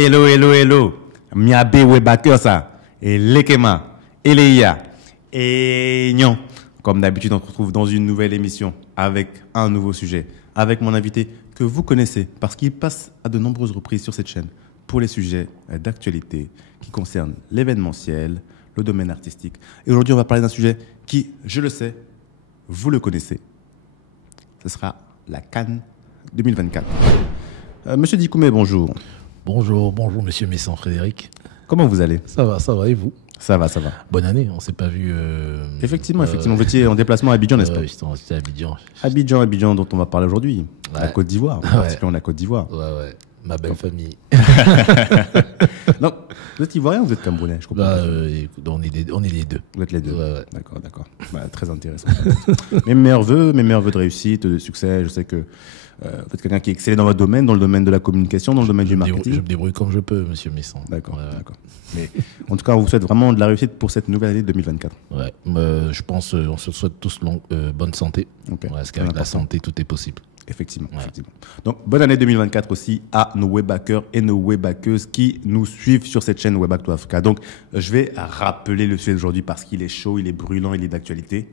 Hello, hello, hello. Miabe Webaker ça. Et Lekema. Et Leia. Et Nyon. Comme d'habitude, on se retrouve dans une nouvelle émission avec un nouveau sujet. Avec mon invité que vous connaissez parce qu'il passe à de nombreuses reprises sur cette chaîne pour les sujets d'actualité qui concernent l'événementiel, le domaine artistique. Et aujourd'hui, on va parler d'un sujet qui, je le sais, vous le connaissez. Ce sera la Cannes 2024. Monsieur Dikoumé, bonjour. Bonjour, monsieur Messan Frédéric. Comment vous allez? Ça va, et vous? Ça va. Bonne année, on ne s'est pas vu. Effectivement, vous étiez en déplacement à Abidjan, n'est-ce pas? J'étais à Abidjan. Abidjan, dont on va parler aujourd'hui. Ouais. La Côte d'Ivoire, particulièrement la Côte d'Ivoire. Ouais, ma belle famille. Non, vous êtes Ivoirien ou vous êtes Camerounais? Je comprends. On est les deux. Vous êtes les deux. Ouais. D'accord. Très intéressant. Mes meilleurs vœux de réussite, de succès. Je sais que vous êtes quelqu'un qui est excellé dans votre domaine, dans le domaine de la communication, dans le domaine du marketing. Je me débrouille comme je peux, monsieur Messan. D'accord. Mais en tout cas, on vous souhaite vraiment de la réussite pour cette nouvelle année 2024. Ouais, je pense on se souhaite tous bonne santé. Okay. Parce qu'avec la santé, tout est possible. Effectivement. Donc, bonne année 2024 aussi à nos webhackers et nos webhackeuses qui nous suivent sur cette chaîne Webhack to Africa. Donc, je vais rappeler le sujet d'aujourd'hui parce qu'il est chaud, il est brûlant, il est d'actualité.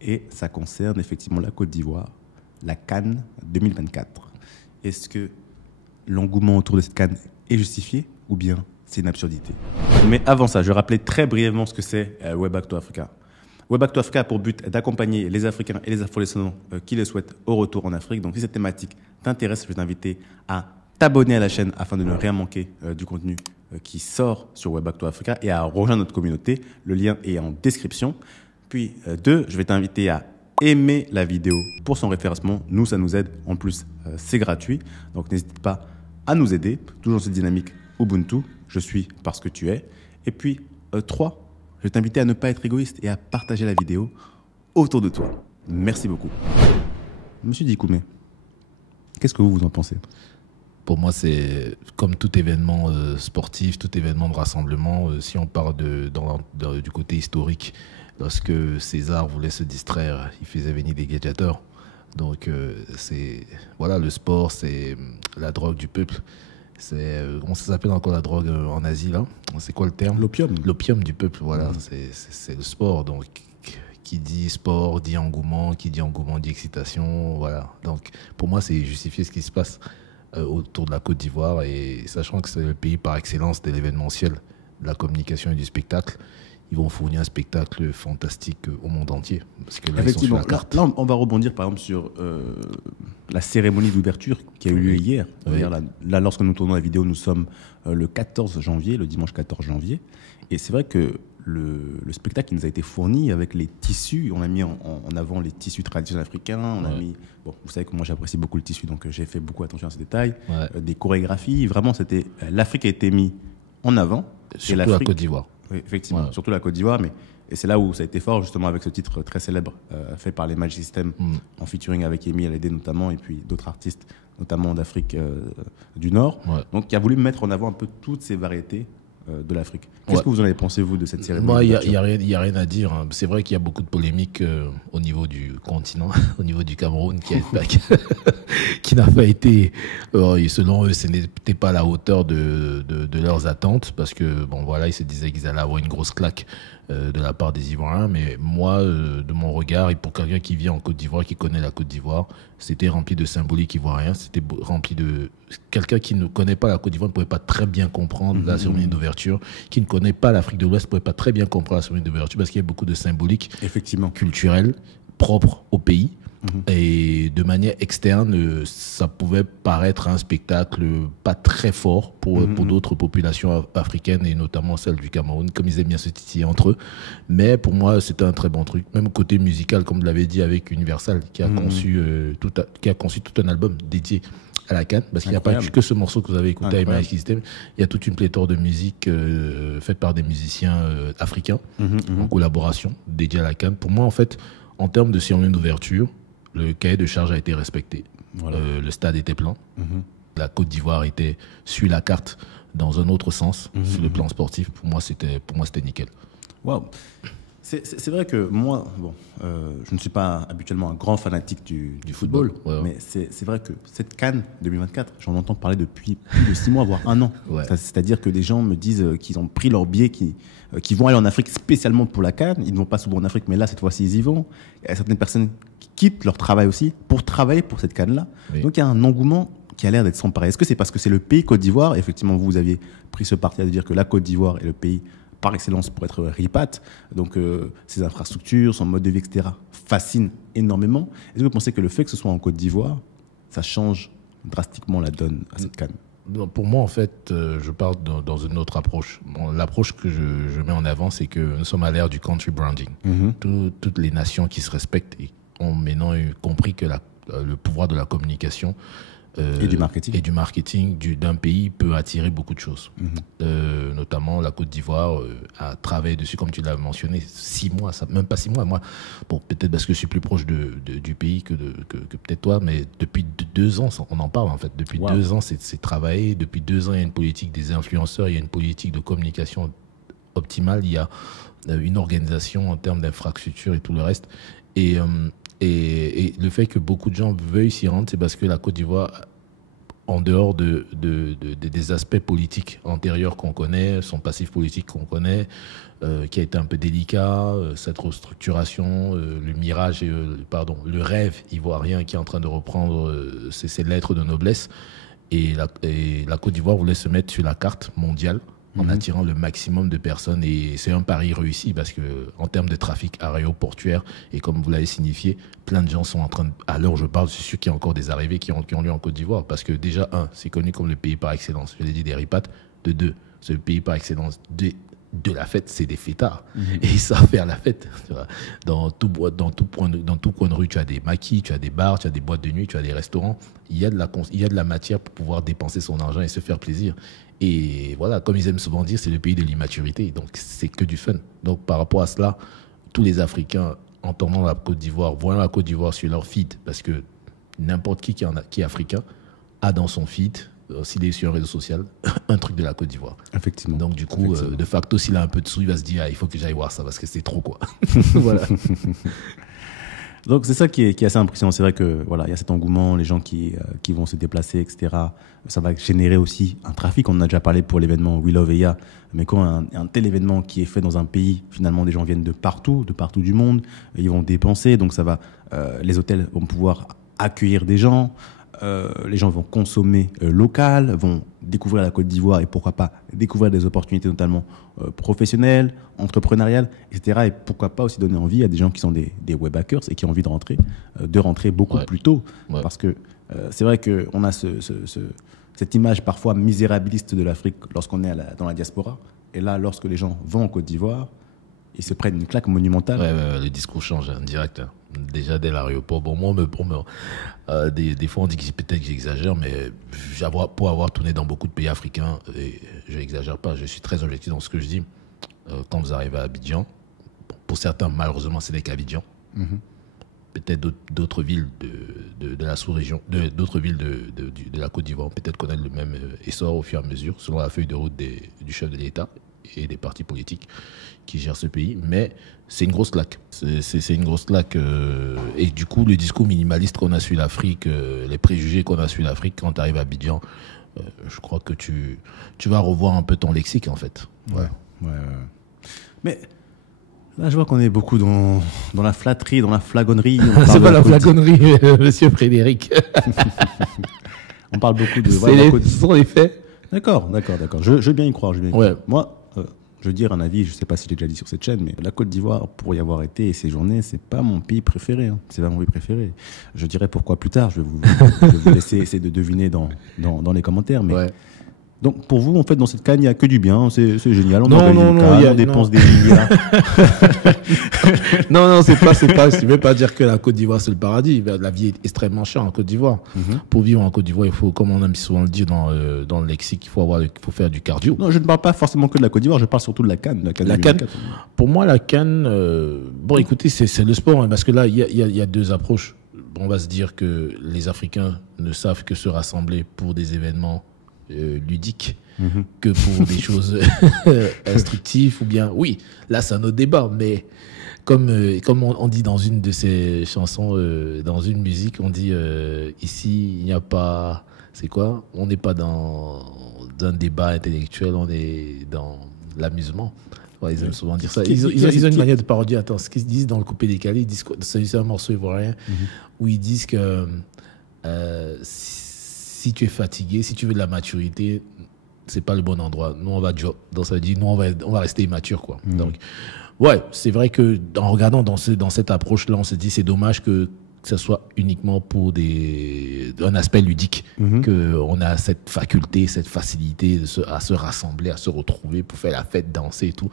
Et ça concerne effectivement la Côte d'Ivoire, la Cannes 2024. Est-ce que l'engouement autour de cette Cannes est justifié ou bien c'est une absurdité? Mais avant ça, je vais rappeler très brièvement ce que c'est Webhack to Africa. Webhack to Africa a pour but d'accompagner les Africains et les Afro-descendants qui le souhaitent au retour en Afrique. Donc, si cette thématique t'intéresse, je vais t'inviter à t'abonner à la chaîne afin de ne rien manquer du contenu qui sort sur Webhack to Africa et à rejoindre notre communauté. Le lien est en description. Puis, je vais t'inviter à aimer la vidéo pour son référencement. Nous, ça nous aide. En plus, c'est gratuit. Donc, n'hésite pas à nous aider. Toujours dans cette dynamique Ubuntu. Je suis parce que tu es. Et puis, 3. Je vais t'inviter à ne pas être égoïste et à partager la vidéo autour de toi. Merci beaucoup. Monsieur Dikoumé, qu'est-ce que vous en pensez? Pour moi, c'est comme tout événement sportif, tout événement de rassemblement. Si on part du côté historique, lorsque César voulait se distraire, il faisait venir des gladiateurs. Donc, le sport, c'est la drogue du peuple. Comment ça s'appelle encore la drogue en Asie là? C'est quoi le terme? L'opium du peuple, voilà. C'est le sport. Donc, qui dit sport dit engouement, qui dit engouement dit excitation, voilà. Donc, pour moi, c'est justifier ce qui se passe autour de la Côte d'Ivoire. Et sachant que c'est le pays par excellence de l'événementiel, de la communication et du spectacle, ils vont fournir un spectacle fantastique au monde entier. Parce que là, ils sont sur la carte. Là, on va rebondir par exemple sur la cérémonie d'ouverture qui a eu lieu hier. Oui. Là, lorsque nous tournons la vidéo, nous sommes le 14 janvier, le dimanche 14 janvier. Et c'est vrai que le spectacle qui nous a été fourni avec les tissus, on a mis en avant les tissus traditionnels africains. Vous savez que moi j'apprécie beaucoup le tissu, donc j'ai fait beaucoup attention à ces détails. Des chorégraphies, vraiment, l'Afrique a été mise en avant. Surtout la Côte d'Ivoire. Oui, effectivement, surtout la Côte d'Ivoire, et c'est là où ça a été fort, justement, avec ce titre très célèbre fait par les Magic System, en featuring avec Emi Alede notamment, et puis d'autres artistes, notamment d'Afrique du Nord. Donc, qui a voulu mettre en avant un peu toutes ces variétés de l'Afrique. Qu'est-ce que vous en avez pensé, vous, de cette cérémonie? Moi, il n'y a rien à dire. Hein. C'est vrai qu'il y a beaucoup de polémiques au niveau du continent, au niveau du Cameroun, qui n'a pas été, selon eux, ce n'était pas à la hauteur de leurs attentes, parce que, ils se disaient qu'ils allaient avoir une grosse claque de la part des Ivoiriens. Mais moi, de mon regard, et pour quelqu'un qui vit en Côte d'Ivoire, qui connaît la Côte d'Ivoire, c'était rempli de symboliques ivoiriens. C'était rempli de... Quelqu'un qui ne connaît pas la Côte d'Ivoire ne pouvait pas très bien comprendre la cérémonie d'ouverture, qui ne connaît pas l'Afrique de l'Ouest ne pouvait pas très bien comprendre la cérémonie d'ouverture, parce qu'il y a beaucoup de symboliques culturelles propres au pays. Et de manière externe, ça pouvait paraître un spectacle pas très fort pour d'autres populations africaines, et notamment celle du Cameroun, comme ils aiment bien se titiller entre eux. Mais pour moi, c'était un très bon truc. Même côté musical, comme vous l'avez dit, avec Universal, qui a conçu tout un album dédié à la Cannes, parce qu'il n'y a pas que ce morceau que vous avez écouté à Magic System. Il y a toute une pléthore de musique faite par des musiciens africains en collaboration, dédiée à la Cannes. Pour moi, en fait, en termes de cérémonie d'ouverture, le cahier de charge a été respecté. Le stade était plein. La Côte d'Ivoire était sur la carte dans un autre sens, sur le plan sportif. Pour moi, c'était nickel. Wow. C'est vrai que moi, bon, je ne suis pas habituellement un grand fanatique du football, ouais. mais c'est vrai que cette CAN 2024, j'en entends parler depuis plus de 6 mois, voire 1 an. Ouais. C'est-à-dire que des gens me disent qu'ils ont pris leur billet, qui vont aller en Afrique spécialement pour la CAN. Ils ne vont pas souvent en Afrique, mais là, cette fois-ci, ils y vont. Il y a certaines personnes qui quittent leur travail aussi pour travailler pour cette CAN-là. Oui. Donc, il y a un engouement qui a l'air d'être sans pareil. Est-ce que c'est parce que c'est le pays Côte d'Ivoire? Effectivement, vous aviez pris ce parti de dire que la Côte d'Ivoire est le pays par excellence pour être ripat. Donc, ses infrastructures, son mode de vie, etc., fascinent énormément. Est-ce que vous pensez que le fait que ce soit en Côte d'Ivoire, ça change drastiquement la donne à cette CAN? Pour moi, en fait, je parle dans une autre approche. Bon, l'approche que je mets en avant, c'est que nous sommes à l'ère du country branding. Toutes les nations qui se respectent ont maintenant compris que le pouvoir de la communication et du marketing d'un pays peut attirer beaucoup de choses. Notamment la Côte d'Ivoire a travaillé dessus, comme tu l'as mentionné, 6 mois, même pas 6 mois. Moi, bon, peut-être parce que je suis plus proche du pays que peut-être toi, mais depuis 2 ans, on en parle en fait. Depuis 2 ans, c'est travaillé. Depuis 2 ans, il y a une politique des influenceurs, il y a une politique de communication optimale, il y a une organisation en termes d'infrastructure et tout le reste. Et le fait que beaucoup de gens veuillent s'y rendre, c'est parce que la Côte d'Ivoire, en dehors des aspects politiques antérieurs qu'on connaît, son passif politique qu'on connaît, qui a été un peu délicat, cette restructuration, le rêve ivoirien qui est en train de reprendre ses lettres de noblesse, et la Côte d'Ivoire voulait se mettre sur la carte mondiale en attirant le maximum de personnes, et c'est un pari réussi parce que en termes de trafic aéroportuaire, et comme vous l'avez signifié, plein de gens sont en train à l'heure où je parle, je suis sûr qu'il y a encore des arrivées qui ont lieu en Côte d'Ivoire, parce que déjà, c'est connu comme le pays par excellence, je l'ai dit, des ripates, de 2, c'est le pays par excellence de la fête, c'est des fêtards, et ils savent faire la fête, tu vois. Dans tout coin de rue, tu as des maquis, tu as des bars, tu as des boîtes de nuit, tu as des restaurants, il y a de la matière pour pouvoir dépenser son argent et se faire plaisir. Et voilà, comme ils aiment souvent dire, c'est le pays de l'immaturité, donc c'est que du fun. Donc par rapport à cela, tous les Africains entendant la Côte d'Ivoire, voyant la Côte d'Ivoire sur leur feed, parce que n'importe qui est africain a dans son feed, s'il est sur un réseau social, un truc de la Côte d'Ivoire. Effectivement. Donc du coup, de facto, s'il a un peu de sous, il va se dire, il faut que j'aille voir ça parce que c'est trop quoi. Voilà. Donc c'est ça qui est assez impressionnant. C'est vrai que voilà, il y a cet engouement, les gens qui vont se déplacer, etc. Ça va générer aussi un trafic. On en a déjà parlé pour l'événement We Love EA, mais quand un tel événement qui est fait dans un pays, finalement, des gens viennent de partout du monde, ils vont dépenser, donc ça va, les hôtels vont pouvoir accueillir des gens. Les gens vont consommer local, vont découvrir la Côte d'Ivoire et pourquoi pas découvrir des opportunités notamment professionnelles, entrepreneuriales, etc. Et pourquoi pas aussi donner envie à des gens qui sont des web hackers et qui ont envie de rentrer beaucoup plus tôt. Ouais. Parce que c'est vrai qu'on a cette image parfois misérabiliste de l'Afrique lorsqu'on est dans la diaspora. Et là, lorsque les gens vont en Côte d'Ivoire, ils se prennent une claque monumentale. Ouais, le discours change direct. Déjà dès l'aéroport. Bon, moi, des fois, on dit que peut-être que j'exagère, mais pour avoir tourné dans beaucoup de pays africains, et je n'exagère pas, je suis très objectif dans ce que je dis. Quand vous arrivez à Abidjan, pour certains, malheureusement, c'est qu'Abidjan. Peut-être d'autres villes de la sous-région, d'autres villes de la Côte d'Ivoire, peut-être connaître le même essor au fur et à mesure, selon la feuille de route du chef de l'État et des partis politiques qui gèrent ce pays, mais c'est une grosse claque. C'est une grosse claque. Et du coup, le discours minimaliste qu'on a sur l'Afrique, les préjugés qu'on a sur l'Afrique, quand tu arrives à Abidjan, je crois que tu vas revoir un peu ton lexique, en fait. Ouais. Mais là, je vois qu'on est beaucoup dans la flatterie, dans la flagonnerie. C'est pas la flagonnerie, monsieur Frédéric. On parle beaucoup de... Ce sont les faits. D'accord. Je veux bien y croire. Moi, je veux dire un avis, je ne sais pas si j'ai déjà dit sur cette chaîne, mais la Côte d'Ivoire, pour y avoir été et séjourné, c'est pas mon pays préféré. C'est pas mon pays préféré. Je dirais pourquoi plus tard. Je vais vous laisser essayer de deviner dans les commentaires. Mais donc pour vous, en fait, dans cette canne, il n'y a que du bien. C'est génial. On dépense des milliards. Non, c'est pas. Je ne veux pas dire que la Côte d'Ivoire c'est le paradis. La vie est extrêmement chère en Côte d'Ivoire. Pour vivre en Côte d'Ivoire, il faut, comme on aime souvent le dire dans le lexique, il faut faire du cardio. Non, je ne parle pas forcément que de la Côte d'Ivoire. Je parle surtout de la canne. La canne. Pour moi, la canne. Écoutez, c'est le sport, hein, parce que là, il y a 2 approches. On va se dire que les Africains ne savent que se rassembler pour des événements ludiques que pour des choses instructives, ou bien, oui, là c'est un autre débat, mais comme on dit dans une de ces chansons, dans une musique, on dit ici, il n'y a pas... C'est quoi? On n'est pas dans un débat intellectuel, on est dans l'amusement. Ouais, ils aiment souvent dire ça. Ils ont une manière de parodier. Attends, ce qu'ils disent dans le coupé décalé, ils disent que c'est un morceau ivoirien où ils disent que si tu es fatigué, si tu veux de la maturité, c'est pas le bon endroit. Nous, on va job. Donc, ça veut dire, nous, on va rester immature, quoi. Donc, ouais, c'est vrai que en regardant dans cette approche-là, on se dit, c'est dommage que ce soit uniquement pour un aspect ludique, qu'on a cette faculté, cette facilité à se rassembler, à se retrouver pour faire la fête, danser et tout.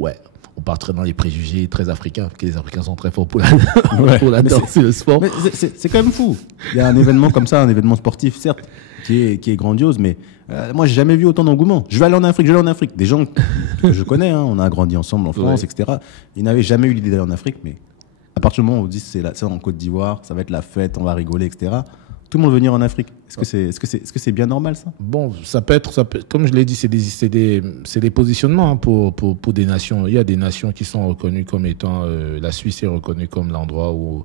Ouais, on partirait dans les préjugés très africains, parce que les Africains sont très forts pour la danse et le sport. Mais c'est quand même fou. Il y a un événement comme ça, un événement sportif, certes, qui est grandiose, mais moi, j'ai jamais vu autant d'engouement. Je vais aller en Afrique. Des gens que je connais, hein, on a grandi ensemble en France, etc. Ils n'avaient jamais eu l'idée d'aller en Afrique, mais à partir du moment où on dit c'est en Côte d'Ivoire, ça va être la fête, on va rigoler, etc. Tout le monde veut venir en Afrique. Est-ce que c'est bien normal, ça? Bon, ça peut être, comme je l'ai dit, c'est des positionnements, hein, pour des nations. Il y a des nations qui sont reconnues comme étant, la Suisse est reconnue comme l'endroit où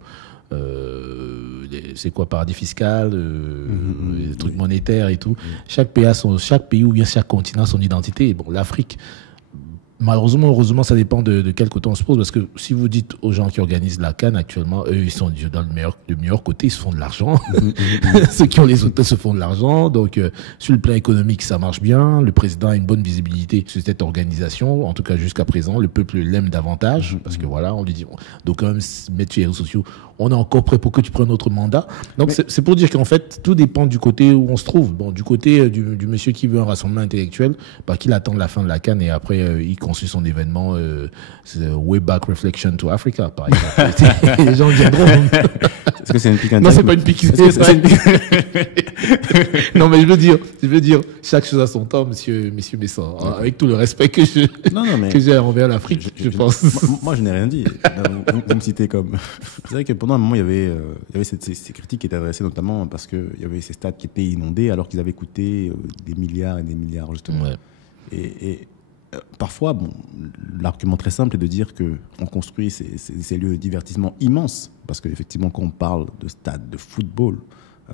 c'est quoi, paradis fiscal, les trucs monétaires et tout. Chaque pays ou bien chaque continent a son identité. Bon, l'Afrique, malheureusement, heureusement, ça dépend de quel côté on se pose. Parce que si vous dites aux gens qui organisent la CAN actuellement, eux, ils sont dans le meilleur côté, ils se font de l'argent. Ceux qui ont les hôtels se font de l'argent. Donc, sur le plan économique, ça marche bien. Le président a une bonne visibilité sur cette organisation. En tout cas, jusqu'à présent, le peuple l'aime davantage. Parce que voilà, on lui dit, donc quand même, mettre sur les réseaux sociaux, on est encore prêt pour que tu prennes notre mandat. Donc, c'est pour dire qu'en fait, tout dépend du côté où on se trouve. Bon, du côté du monsieur qui veut un rassemblement intellectuel, bah, qu'il attende la fin de la CAN et après, il conçut son événement, Way Back Reflection to Africa, par exemple. Les gens viendront. Est-ce que c'est une pique Non, c'est pas une pique. Non, mais je veux dire, chaque chose a son temps, monsieur Messon. Avec tout le respect que j'ai envers l'Afrique, je pense. Moi, je n'ai rien dit. Vous me citez comme. C'est vrai que pendant un moment, il y avait ces critiques qui étaient adressées notamment parce qu'il y avait ces stades qui étaient inondés alors qu'ils avaient coûté des milliards et des milliards, justement. Ouais. Et parfois, bon, l'argument très simple est de dire qu'on construit ces lieux de divertissement immenses, parce qu'effectivement, quand on parle de stades de football,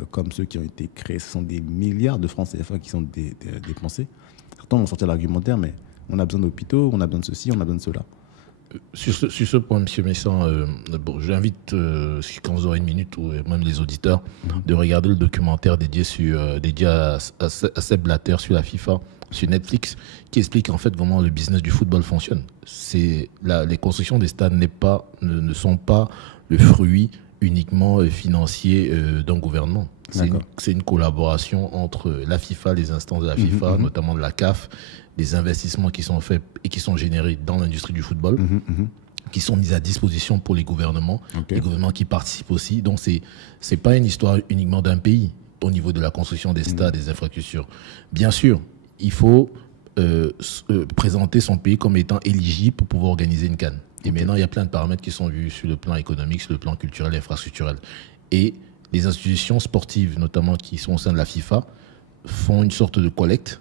comme ceux qui ont été créés, ce sont des milliards de francs CFA qui sont dépensés. Certains vont sortir l'argumentaire, mais on a besoin d'hôpitaux, on a besoin de ceci, on a besoin de cela. Sur ce point, M. Messon, j'invite, quand vous aurez une minute, ou même les auditeurs, de regarder le documentaire dédié à Sepp Blatter sur la FIFA, sur Netflix, qui explique en fait comment le business du football fonctionne. Les constructions des stades ne sont pas le fruit uniquement financier d'un gouvernement. C'est une collaboration entre la FIFA, les instances de la FIFA, notamment de la CAF, les investissements qui sont faits et qui sont générés dans l'industrie du football, qui sont mis à disposition pour les gouvernements qui participent aussi. Donc c'est pas une histoire uniquement d'un pays au niveau de la construction des stades, des infrastructures. Bien sûr, il faut présenter son pays comme étant éligible pour pouvoir organiser une CAN. Et maintenant, il y a plein de paramètres qui sont vus sur le plan économique, sur le plan culturel et infrastructurel. Et les institutions sportives, notamment qui sont au sein de la FIFA, font une sorte de collecte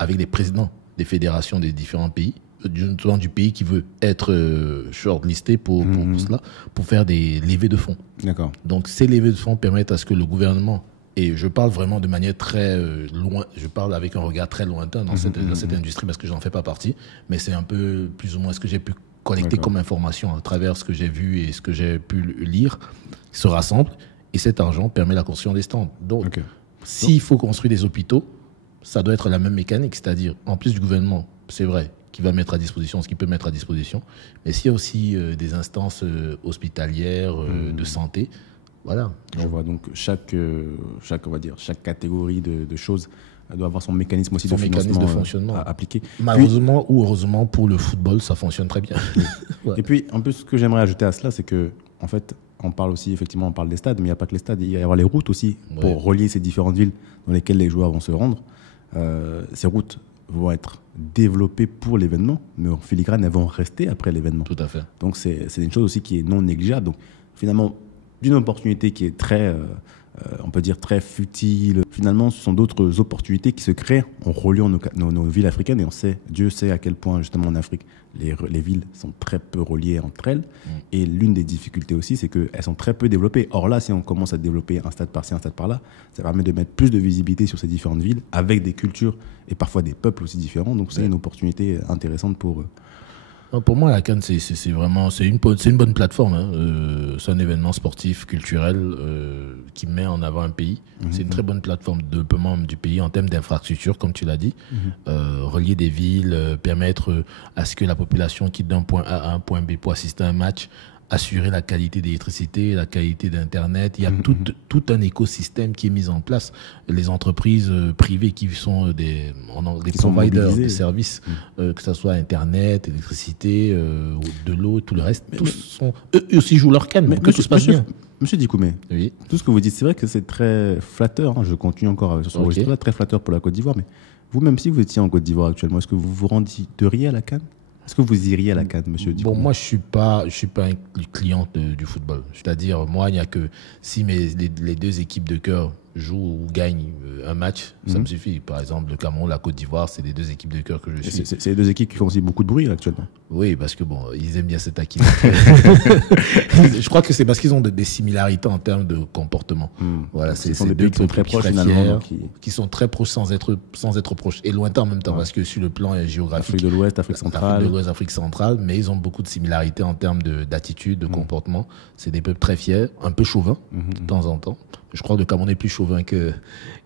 avec les présidents des fédérations des différents pays, du pays qui veut être shortlisté pour cela, pour faire des levées de fonds. D'accord. Donc ces levées de fonds permettent à ce que le gouvernement, et je parle vraiment de manière très loin, je parle avec un regard très lointain dans cette industrie parce que je n'en fais pas partie, mais c'est un peu plus ou moins ce que j'ai pu collecter comme information à travers ce que j'ai vu et ce que j'ai pu lire, se rassemblent et cet argent permet la construction des stands. Donc, s'il faut construire des hôpitaux, ça doit être la même mécanique, c'est-à-dire, en plus du gouvernement, c'est vrai, qui va mettre à disposition ce qu'il peut mettre à disposition, mais s'il y a aussi des instances hospitalières, de santé, voilà. Je vois, donc chaque catégorie de choses doit avoir son mécanisme aussi de fonctionnement appliqué. Malheureusement ou heureusement pour le football, ça fonctionne très bien. Ouais. Et puis, un peu ce que j'aimerais ajouter à cela, c'est que, en fait, on parle des stades, mais il n'y a pas que les stades, il va y avoir les routes aussi pour relier ces différentes villes dans lesquelles les joueurs vont se rendre. Ces routes vont être développées pour l'événement, mais en filigrane, elles vont rester après l'événement. Tout à fait. Donc, c'est une chose aussi qui est non négligeable. Donc, finalement, d'une opportunité qui est très on peut dire très futiles. Finalement, ce sont d'autres opportunités qui se créent en reliant nos villes africaines. Et on sait, Dieu sait à quel point, justement, en Afrique, les villes sont très peu reliées entre elles. Et l'une des difficultés aussi, c'est qu'elles sont très peu développées. Or là, si on commence à développer un stade par-ci, un stade par-là, ça permet de mettre plus de visibilité sur ces différentes villes, avec des cultures et parfois des peuples aussi différents. Donc c'est une opportunité intéressante pour eux. Pour moi, la CAN, c'est une bonne plateforme. Hein. C'est un événement sportif, culturel qui met en avant un pays. C'est une très bonne plateforme de développement du pays en termes d'infrastructure, comme tu l'as dit. Relier des villes, permettre à ce que la population quitte d'un point A à un point B pour assister à un match, assurer la qualité d'électricité, la qualité d'Internet. Il y a tout un écosystème qui est mis en place. Les entreprises privées qui sont des providers de services, que ce soit Internet, électricité, de l'eau, tout le reste, eux aussi jouent leur canne, que tout se passe bien. Monsieur Dikoumé, oui. Tout ce que vous dites, c'est vrai que c'est très flatteur. Hein, je continue encore sur ce registre-là, très flatteur pour la Côte d'Ivoire. Mais vous, même si vous étiez en Côte d'Ivoire actuellement, est-ce que vous vous renderiez à la CAN? Est-ce que vous iriez à la CAN, monsieur Dikoumé? Bon, moi, je suis pas un client du football. C'est-à-dire, moi, il n'y a que si les deux équipes de cœur jouent ou gagnent un match, ça me suffit. Par exemple, le Cameroun, la Côte d'Ivoire, c'est les deux équipes de cœur que je suis. C'est les deux équipes qui font aussi beaucoup de bruit là, actuellement. Oui, parce que bon, ils aiment bien cette équipe. Je crois que c'est parce qu'ils ont des similarités en termes de comportement. Voilà, c'est deux pays qui sont très proches finalement, qui sont très proches sans être proches et lointains en même temps, parce que sur le plan géographique, Afrique de l'Ouest, Afrique centrale, Afrique centrale, mais ils ont beaucoup de similarités en termes d'attitude, de comportement. C'est des peuples très fiers, un peu chauvins de temps en temps. Je crois que le Cameroun est plus chauvin que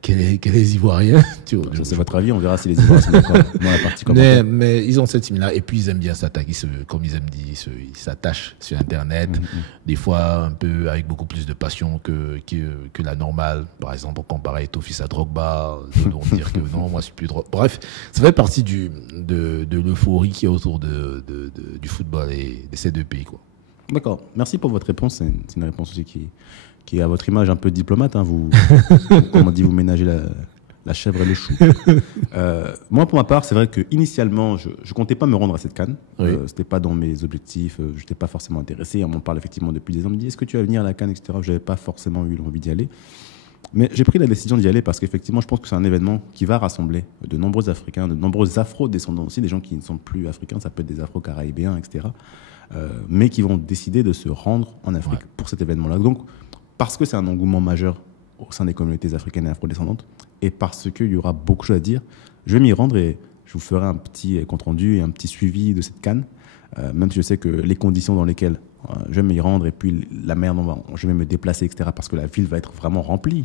les Ivoiriens. C'est votre avis, on verra si les Ivoiriens sont d'accord dans la partie commentaire. Mais ils ont cette similarité. Et puis ils aiment bien s'attaquer, comme ils aiment dire, ils s'attachent sur Internet. Des fois un peu avec beaucoup plus de passion que la normale. Par exemple, pour comparer ton fils à Drogba, de dire que non, moi je suis plus Drogba. Bref, ça fait partie de l'euphorie qui est autour du football et de ces deux pays, quoi. D'accord. Merci pour votre réponse. C'est une réponse aussi qui est à votre image un peu diplomate. Hein. Vous, comme on dit, vous ménagez la chèvre et le chou. Moi, pour ma part, c'est vrai qu'initialement, je ne comptais pas me rendre à cette CAN. Oui. Ce n'était pas dans mes objectifs. Je n'étais pas forcément intéressé. On m'en parle effectivement depuis des ans. On me dit, est-ce que tu vas venir à la CAN, etc. Je n'avais pas forcément eu l'envie d'y aller. Mais j'ai pris la décision d'y aller parce qu'effectivement, je pense que c'est un événement qui va rassembler de nombreux Africains, de nombreux Afro-descendants aussi, des gens qui ne sont plus africains, ça peut être des Afro-Caribéens, etc. Mais qui vont décider de se rendre en Afrique pour cet événement-là. Donc, parce que c'est un engouement majeur au sein des communautés africaines et afrodescendantes, et parce qu'il y aura beaucoup de choses à dire, je vais m'y rendre et je vous ferai un petit compte-rendu et un petit suivi de cette CAN, même si je sais que les conditions dans lesquelles je vais m'y rendre et puis la manière dont je vais me déplacer, etc., parce que la ville va être vraiment remplie,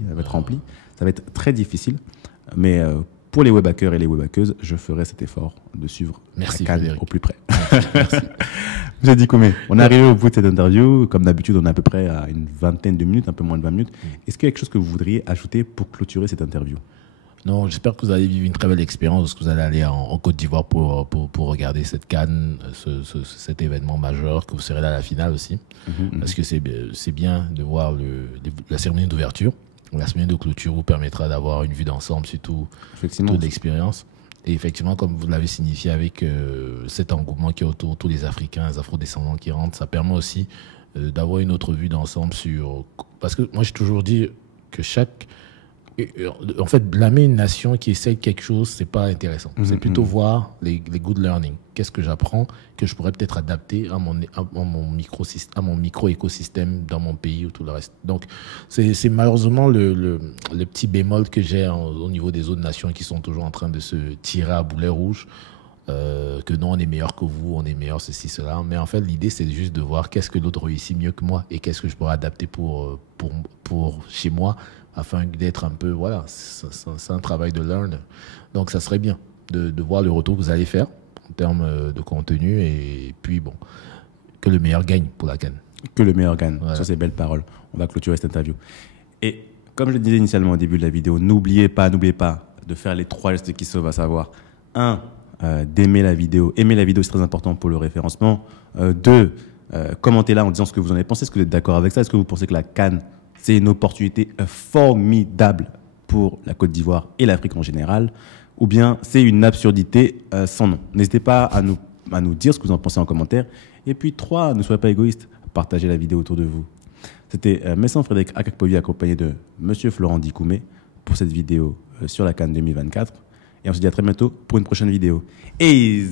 ça va être très difficile, mais pour les webhackers et les webhackeuses, je ferai cet effort de suivre la CAN au plus près. Merci. Monsieur Dikoumé, on est arrivé au bout de cette interview. Comme d'habitude, on est à peu près à une vingtaine de minutes, un peu moins de 20 minutes. Est-ce qu'il y a quelque chose que vous voudriez ajouter pour clôturer cette interview? Non, j'espère que vous allez vivre une très belle expérience, que vous allez aller en Côte d'Ivoire pour regarder cette CAN, cet événement majeur, que vous serez là à la finale aussi. Parce que c'est bien de voir la cérémonie d'ouverture. La semaine de clôture vous permettra d'avoir une vue d'ensemble sur toute l'expérience. Et effectivement, comme vous l'avez signifié avec cet engouement qui est autour, tous les Africains, les Afro-descendants qui rentrent, ça permet aussi d'avoir une autre vue d'ensemble sur... Parce que moi, j'ai toujours dit que en fait, blâmer une nation qui essaye quelque chose, c'est pas intéressant. C'est plutôt voir les good learning. Qu'est-ce que j'apprends que je pourrais peut-être adapter à mon micro-écosystème dans mon pays ou tout le reste. Donc, c'est malheureusement le petit bémol que j'ai au niveau des autres nations qui sont toujours en train de se tirer à boulet rouge. Que non, on est meilleur que vous, on est meilleur ceci, cela. Mais en fait, l'idée, c'est juste de voir qu'est-ce que l'autre réussit mieux que moi et qu'est-ce que je pourrais adapter pour chez moi, afin d'être un peu, voilà, c'est un travail de learn. Donc, ça serait bien de voir le retour que vous allez faire en termes de contenu et puis, bon, que le meilleur gagne pour la CAN. Que le meilleur gagne, voilà. Sur ces belles paroles. On va clôturer cette interview. Et comme je le disais initialement au début de la vidéo, n'oubliez pas de faire les 3 gestes qui sauvent, à savoir 1, d'aimer la vidéo. Aimer la vidéo, c'est très important pour le référencement. 2, commentez-la en disant ce que vous en avez pensé. Est-ce que vous êtes d'accord avec ça? Est-ce que vous pensez que la CAN, c'est une opportunité formidable pour la Côte d'Ivoire et l'Afrique en général? Ou bien c'est une absurdité sans nom? N'hésitez pas à nous dire ce que vous en pensez en commentaire. Et puis 3, ne soyez pas égoïste. Partagez la vidéo autour de vous. C'était Messan Frédéric Akakpovi accompagné de Monsieur Florent Dikoumé pour cette vidéo sur la CAN 2024. Et on se dit à très bientôt pour une prochaine vidéo. Et